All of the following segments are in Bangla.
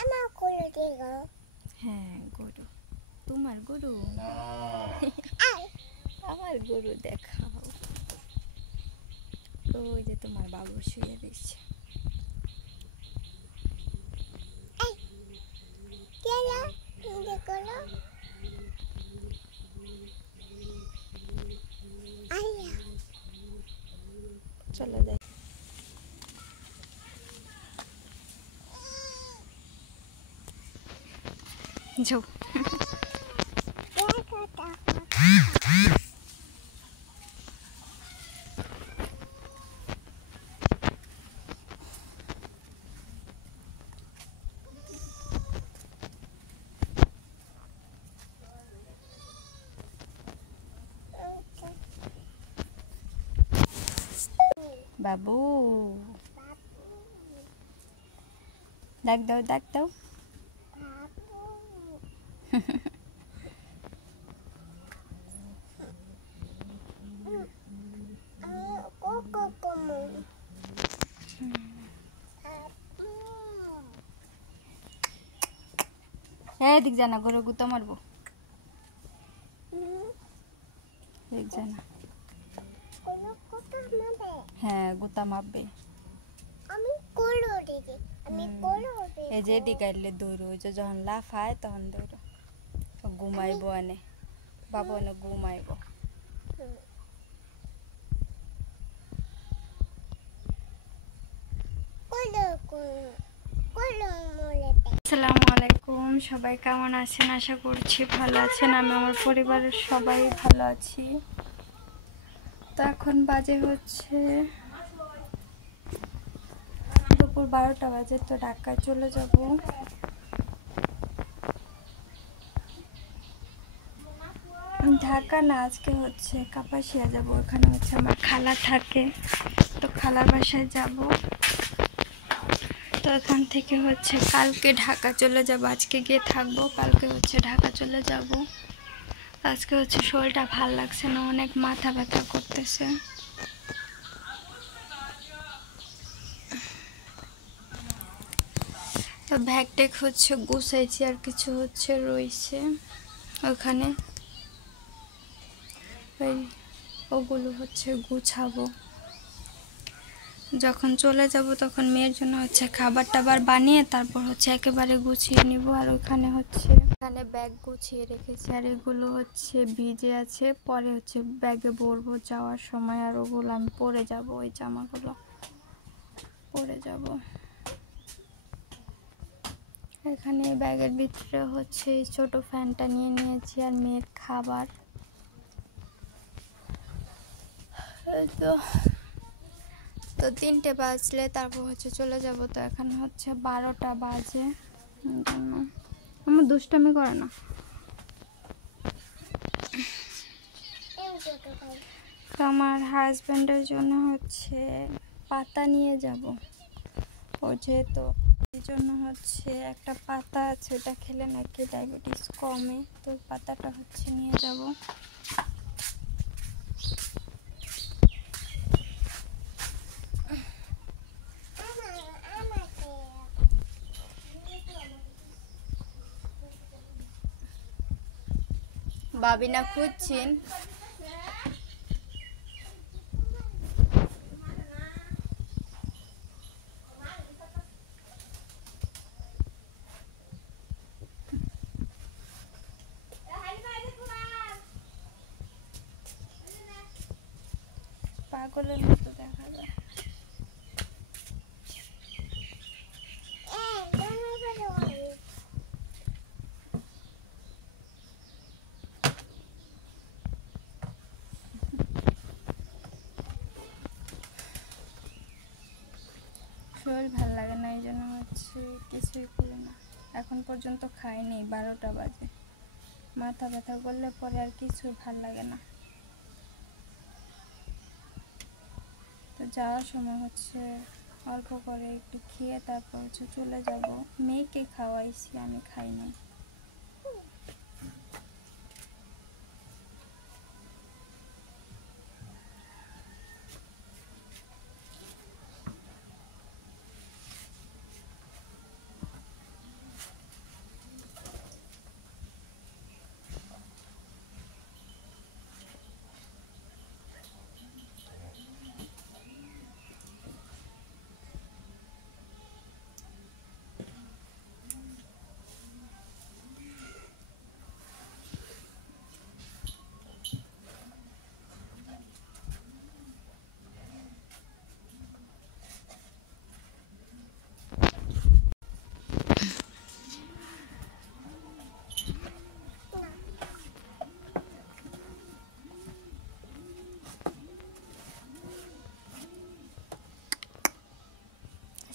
আমার গরু দেখো। হ্যাঁ গরু, তোমার গরু? আমার গরু দেখাও। ওই যে তোমার বাবু শুয়ে দিচ্ছে। চলো যাই। যাও। বাবু ডাক দাও, ডাক দাও। এদিক জানা, গরু গুতা মারবো। দেখ জানা। হ্যাঁ গুতা মারবে। এই যে এদিকে আইলে দৌড়ো, ওই যে যখন লাফায় তখন দৌড়ো। ঘুমাইবো আনে, বাবু আনে ঘুমাইবো। আসসালামু আলাইকুম, সবাই কেমন আছেন? আশা করছি ভালো আছেন। আমি আমার পরিবারের সবাই ভালো আছি। তো এখন বাজে হচ্ছে দুপুর 12টা বাজে। তো ঢাকায় চলে যাব। ঢাকা না, আজকে হচ্ছে কাপাসিয়া যাব। ওখানে হচ্ছে আমার খালা থাকে, তো খালার বাসায় যাব। তো এখান থেকে হচ্ছে কালকে ঢাকা চলে যাব। আজকে গিয়ে থাকবো, কালকে হচ্ছে ঢাকা চলে যাব। আজকে হচ্ছে শরীরটা ভাল লাগছে না, অনেক মাথা ব্যথা করতেছে। তো ব্যাগ ট্যাগ হচ্ছে গুছাইছি, আর কিছু হচ্ছে রয়েছে ওখানে, ওগুলো হচ্ছে গুছাবো। যখন চলে যাব তখন মেয়ের জন্য হচ্ছে খাবার টাবার বানিয়ে তারপর হচ্ছে একেবারে গুছিয়ে নিব। আর ওখানে হচ্ছে এখানে ব্যাগ গুছিয়ে রেখেছি, আর এগুলো হচ্ছে ভিজে আছে, পরে হচ্ছে ব্যাগে ভরবো যাওয়ার সময়। আর ওগুলো আমি পরে যাব, ওই জামাগুলো পরে যাব। এখানে ব্যাগের ভিতরে হচ্ছে ছোট ফ্যানটা নিয়ে নিয়েছি, আর মেয়ের খাবার। তো 3টে বাজলে তারপর হচ্ছে চলে যাব। তো এখন হচ্ছে 12টা বাজে। আমার দুষ্টামি করে না। তো আমার হাজব্যান্ডের জন্য হচ্ছে পাতা নিয়ে যাব। ও যেহেতু এই জন্য হচ্ছে একটা পাতা আছে, ওটা খেলে নাকি ডায়াবেটিস কমে। তো পাতাটা হচ্ছে নিয়ে যাব। বাবিনা খুঁজছেন। পাগলের মতো দেখা যায়। শরীর ভাল লাগে না, এই জন্য হচ্ছে কিছুই করি না। এখন পর্যন্ত খাইনি, 12টা বাজে। মাথা ব্যথা করলে পরে আর কিছু ভাল লাগে না। তো যাওয়ার সময় হচ্ছে অল্প করে একটু খেয়ে তারপর হচ্ছে চলে যাব। মেয়েকে খাওয়াইছি, আমি খাইনি।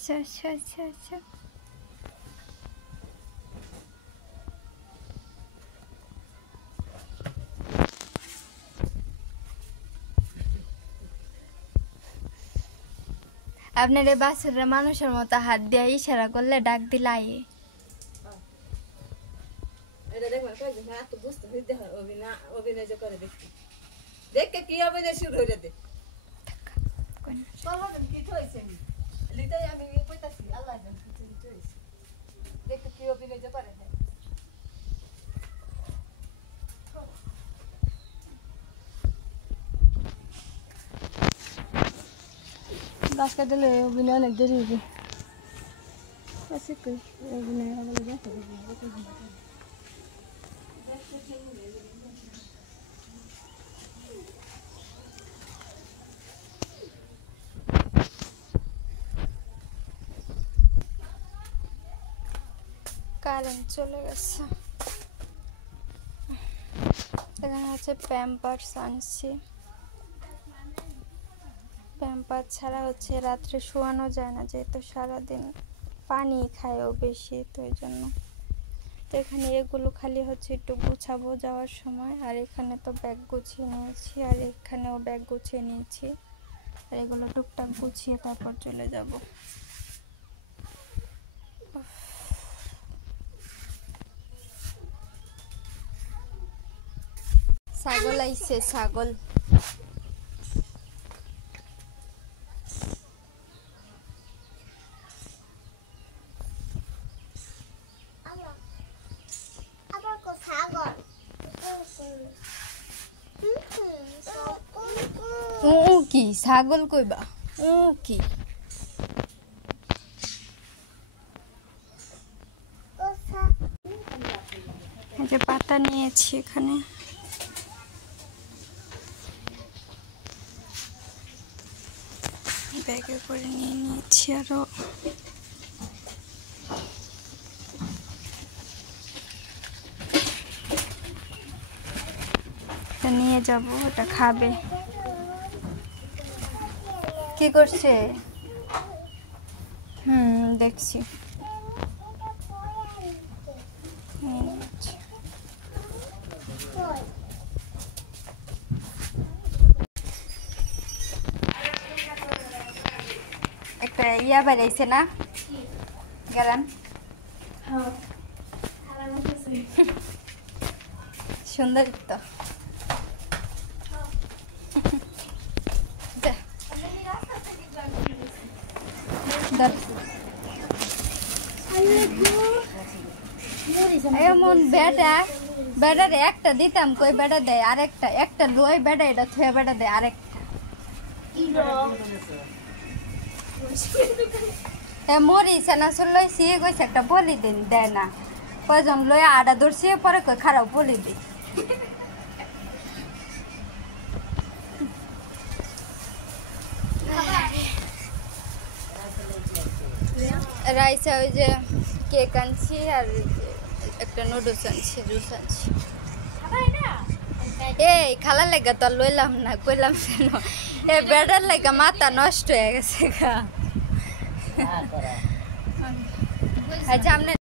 আচ্ছা আচ্ছা আচ্ছা আচ্ছা আপনার এই বাছুররা মানুষের মতো হাত দিয়ে ইশারা করলে ডাক দিলে আইয়ে এটা দেখবেন কয়েকদিন হ্যাঁ তো বুঝতে বুঝতে হয় অভিনয় যে করে দেখতে দেখে কি অভিনয় শুরু হয়ে যেতে বাবা কি হয়েছে লিটাই আমি কইতাছি আল্লাহ জানে কি হয়েছে দেখে কি অভিনয় যে করে গাছ কাটলে অভিনয় অনেক দেরি হবে অভিনয় কারেন্ট চলে গেছে এখানে হচ্ছে প্যাম্পার্স আনছি প্যাম্পার ছাড়া হচ্ছে রাত্রে শোয়ানো যায় না যেহেতু সারাদিন পানি খায়ও বেশি তো এই জন্য তো এখানে এগুলো খালি হচ্ছে একটু গুছাবো যাওয়ার সময় আর এখানে তো ব্যাগ গুছিয়ে নিয়েছি আর এখানেও ব্যাগ গুছিয়ে নিয়েছি আর এগুলো টুকটাক গুছিয়ে তারপর চলে যাব ছাগল আইছে ছাগল কি ছাগল কইবা কি এই যে পাতা নিয়েছি এখানে ব্যাগে করে নিয়ে নিয়েছি আরো নিয়ে যাব ওটা খাবে কি করছে দেখছি একটা ইয়া বেড়াইছে না গেলাম সুন্দর তো এমন বেটা বেটারে একটা দিতাম কই বেটা দেয় আরেকটা একটা লই বেটা এটা থুয়ে বেটা দেয় আরেকটা মরিস না লইছি কইছে একটা বলি দিন দেয় না কয়জন লই আডা ধরছি পরে কই খারাপ বলি দিই রাইসা ওই যে কেক আনছি আর একটা নুডলস আনছি জুস আনছি এই খালা লেগা তো লইলাম না কইলাম এ বেড়ার লেগা মাথা নষ্ট হয়ে গেছে গা আচ্ছা